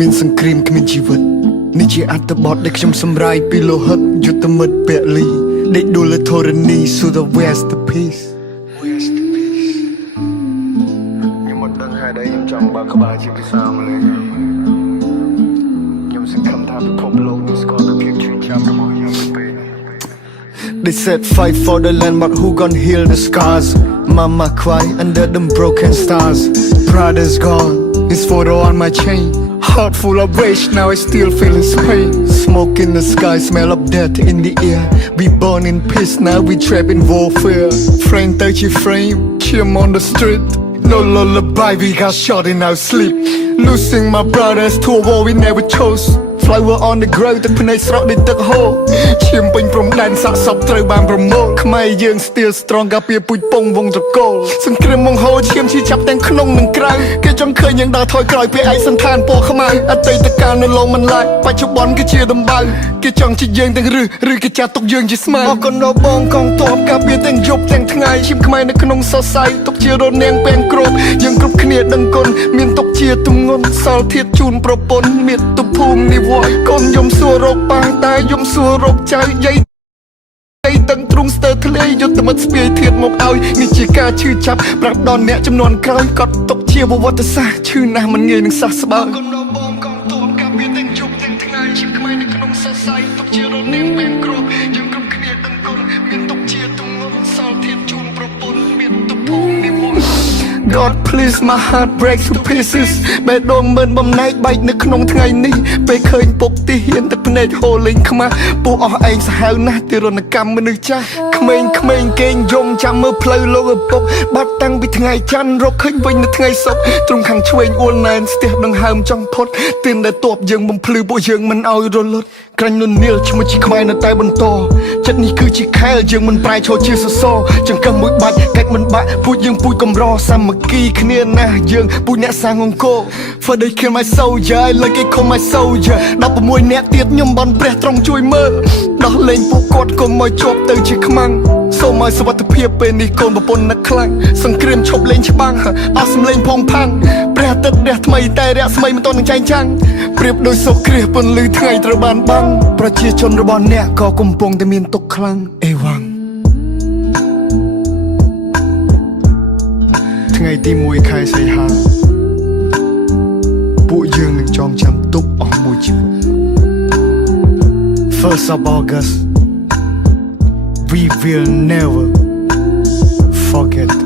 មានសង្គ្រាមគ្មានជីវិតនេះជាអត្ថបទដែលខ្ញុំសម្រាយពីលោហិតយុទ្ធមិត្តពលីដេកដួលធរណី so the west peace ខ្ញុំមិនដឹងហេតុអីខ្ញុំចង់បើកក្បាលជាភាសាម៉ាឡេខ្ញុំសង្ឃឹមថាពិភពលោកនេះស្គាល់ពីភាពឈឺចាប់របស់ខ្ញុំទៅពេល They said fight for the land but who gon' heal the scars Mama cry under them broken stars Brother's gone his photo on my chain Heart full of rage, now I still feel his pain Smoke in the sky, smell of death in the air We born in peace, now we trapped in warfare Frame 30 frame, chim on the street No lullaby, we got shot in our sleep Losing my brothers to a war we never chose Flower on the ground ទឹកភ្នែកស្រក់ដូចទឹកហូរឈាមពេញព្រំដែនសាកសពត្រូវបានប្រមូលខ្មែរយើង still strong ការពារពូជពងវងត្រកូលសង្គ្រាមបង្ហូរឈាមឈឺចាប់ទាំងក្នុងនិងក្រៅគេចង់ឃើញយើងដើរថយក្រោយពេលឯកសន្តានពណ៌ខ្មៅអតីតកាលនៅឡងមិនឡាយបច្ចុប្បន្នគឺជាដំបៅគេចង់ជាយើងទាំងឬគេចាត់ទុកយើងជាស្មៅអរគុណដល់បងកងទ័ពការពារទាំងយប់ទាំងថ្ងៃឈាមខ្មែរនៅក្នុងសរសៃទុកជារនាងពេងគ្របយើងគ្រប់គ្នាដឹងគុណមានទុកជាទម្ងន់សល់ធាតជូនប្រពន្ធមាតុភូមិនិវត្តកូនយំសួររកប៉ាតែយំសួររកចៅយាយដឹងទ្រង់ស្ទើរធ្លាយយុទ្ធមិត្តស្ពាយធាតមកឲ្យនេះជាការឈឺចាប់ប្រាប់ដល់អ្នកចំនួនក្រោយក៏ຕົកជាប្រវត្តិសាស្ត្រឈឺណាស់មិនងាយនឹងសះស្បើកូនដល់បងកងទ័ពការពារទាំងជប់ទាំងថ្ងៃឈាមខ្មែរនៅក្នុងសរសៃຕົកជារនាងពេងគ្របយើងគ្រប់គ្នាដឹងគុណមានຕົកជាទម្ងន់សល់ធាតជូនប្រពន្ធមានទុកភូមិនិវត្តGod please my heart break to pieces បេះដូងមិនបំណែកបែកនៅក្នុងថ្ងៃនេះពេលឃើញពុកទីហ៊ានទឹកភ្នែកហូរលេងខ្មាស់ពោះអស់ឯងសាហាវណាស់ទីរណកម្មមនុស្សចាស់ក្មេងៗគេងយំចាំមើលផ្លូវលោកឪពុកបាត់តាំងពីថ្ងៃច័ន្ទរកឃើញវិញនៅថ្ងៃសុក្រទ្រង់ខាងឆ្វេងអួលណែនស្ទះដង្ហើមចង់ផុតទៀនដែលតបយើងបំភ្លឺពួកយើងមិនឲ្យរលត់ក្រាញ់លន់នីលឈ្មោះជាខ្មែរនៅតែបន្តចិត្តនេះគឺជាខែលយើងមិនប្រែឈរជាសសរចង្កឹះមួយបាច់កាច់មិនបាក់ពូជយើងពូជកំរសាមគ្គីគ្នាណាស់យើងពូជអ្នកសាងអង្គរ For they kill my soldier I like it call my soldier 16អ្នកទៀតខ្ញុំបន់ព្រះទ្រង់ជួយមើលដោះលែងពួកគាត់កុំឲ្យជាប់ទៅជាខ្មាំងសូមឲ្យសុវត្ថិភាពពេលនេះកូនប្រពន្ធនឹកខ្លាំងសង្គ្រាមឈប់លេងច្បាំងអស់សម្លេងផងផាំងព្រះអាទិត្យរះថ្មីតែរះស្មីមិនទាន់នឹងចែងចាំងប្រៀបដូចសូរគ្រាសពន្លឺថ្ងៃត្រូវបានបាំងប្រជាជនរបស់អ្នកក៏កំពុងតែមានទុក្ខខ្លាំងអេវ៉ាំងថ្ងៃទី1ខែសីហាពួកយើងនឹងចងចាំទុកអស់មួយជីវិត First of August We will never forget